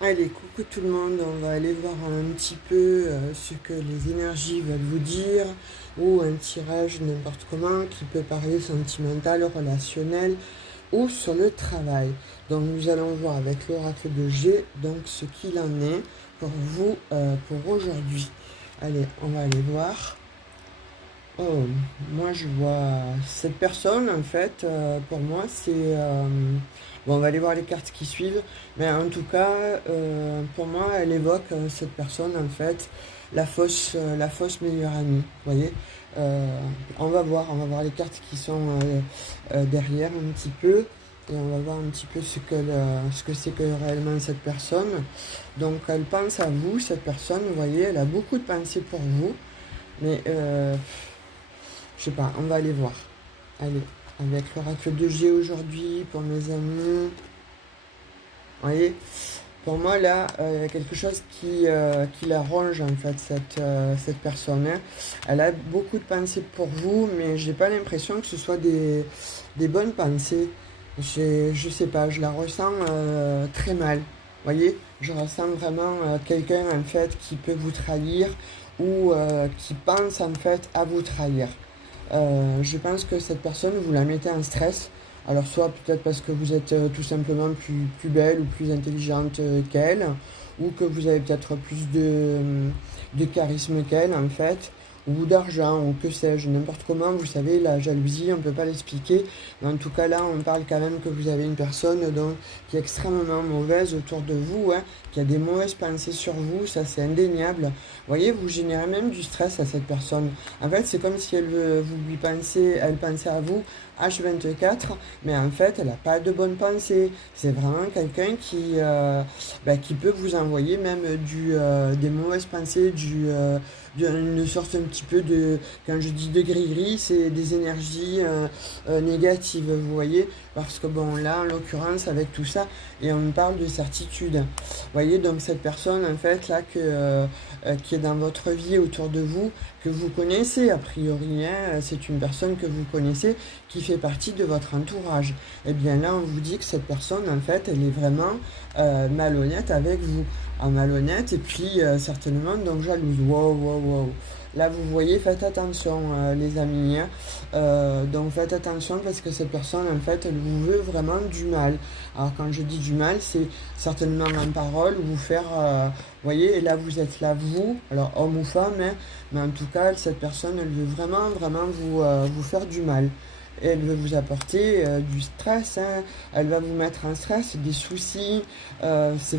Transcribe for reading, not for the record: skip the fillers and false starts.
Allez, coucou tout le monde, on va aller voir un petit peu ce que les énergies veulent vous dire, ou un tirage n'importe comment qui peut parler sentimental, relationnel, ou sur le travail. Donc nous allons voir avec l'oracle de G, donc ce qu'il en est pour vous pour aujourd'hui. Allez, on va aller voir. Oh, moi je vois cette personne en fait, pour moi c'est... bon, on va aller voir les cartes qui suivent, mais en tout cas, pour moi elle évoque cette personne en fait, la fausse meilleure amie, vous voyez. On va voir les cartes qui sont derrière un petit peu, et on va voir un petit peu ce que c'est que réellement cette personne. Donc elle pense à vous, cette personne, vous voyez, elle a beaucoup de pensées pour vous, mais... je sais pas, on va aller voir. Allez, avec l'oracle de G aujourd'hui pour mes amis. Vous voyez, pour moi là, il y a quelque chose qui la ronge en fait, cette personne, hein. Elle a beaucoup de pensées pour vous, mais j'ai pas l'impression que ce soit des bonnes pensées. Je sais pas, je la ressens très mal. Vous voyez, je ressens vraiment quelqu'un en fait qui peut vous trahir ou qui pense en fait à vous trahir. Je pense que cette personne, vous la mettez en stress. Alors soit peut-être parce que vous êtes tout simplement plus belle ou plus intelligente qu'elle, ou que vous avez peut-être plus de charisme qu'elle en fait, ou d'argent, ou que sais-je, n'importe comment, vous savez, la jalousie, on ne peut pas l'expliquer, mais en tout cas là, on parle quand même que vous avez une personne donc, qui est extrêmement mauvaise autour de vous, hein, qui a des mauvaises pensées sur vous, ça c'est indéniable. Vous voyez, vous générez même du stress à cette personne. En fait, c'est comme si vous lui pensez, elle pensait à vous H24, mais en fait, elle n'a pas de bonnes pensées. C'est vraiment quelqu'un qui peut vous envoyer même des mauvaises pensées, une sorte un petit peu de, quand je dis de gris-gris, c'est des énergies négatives, vous voyez, parce que bon, là, en l'occurrence, avec tout ça, et on parle de certitude. Vous voyez, donc cette personne, en fait, là, qui est dans votre vie autour de vous, que vous connaissez, a priori, hein, c'est une personne que vous connaissez, qui fait partie de votre entourage. Et bien là, on vous dit que cette personne, en fait, elle est vraiment malhonnête avec vous. Malhonnête et puis certainement donc jalouse. Wow, wow, wow. Là, vous voyez, faites attention, les amis, hein. Donc faites attention parce que cette personne, en fait, elle vous veut vraiment du mal. Alors quand je dis du mal, c'est certainement en parole, vous faire, vous voyez, et là vous êtes là, vous, alors homme ou femme, hein, mais en tout cas, cette personne, elle veut vraiment, vraiment vous faire du mal. Et elle veut vous apporter du stress, hein. Elle va vous mettre en stress, des soucis. C'est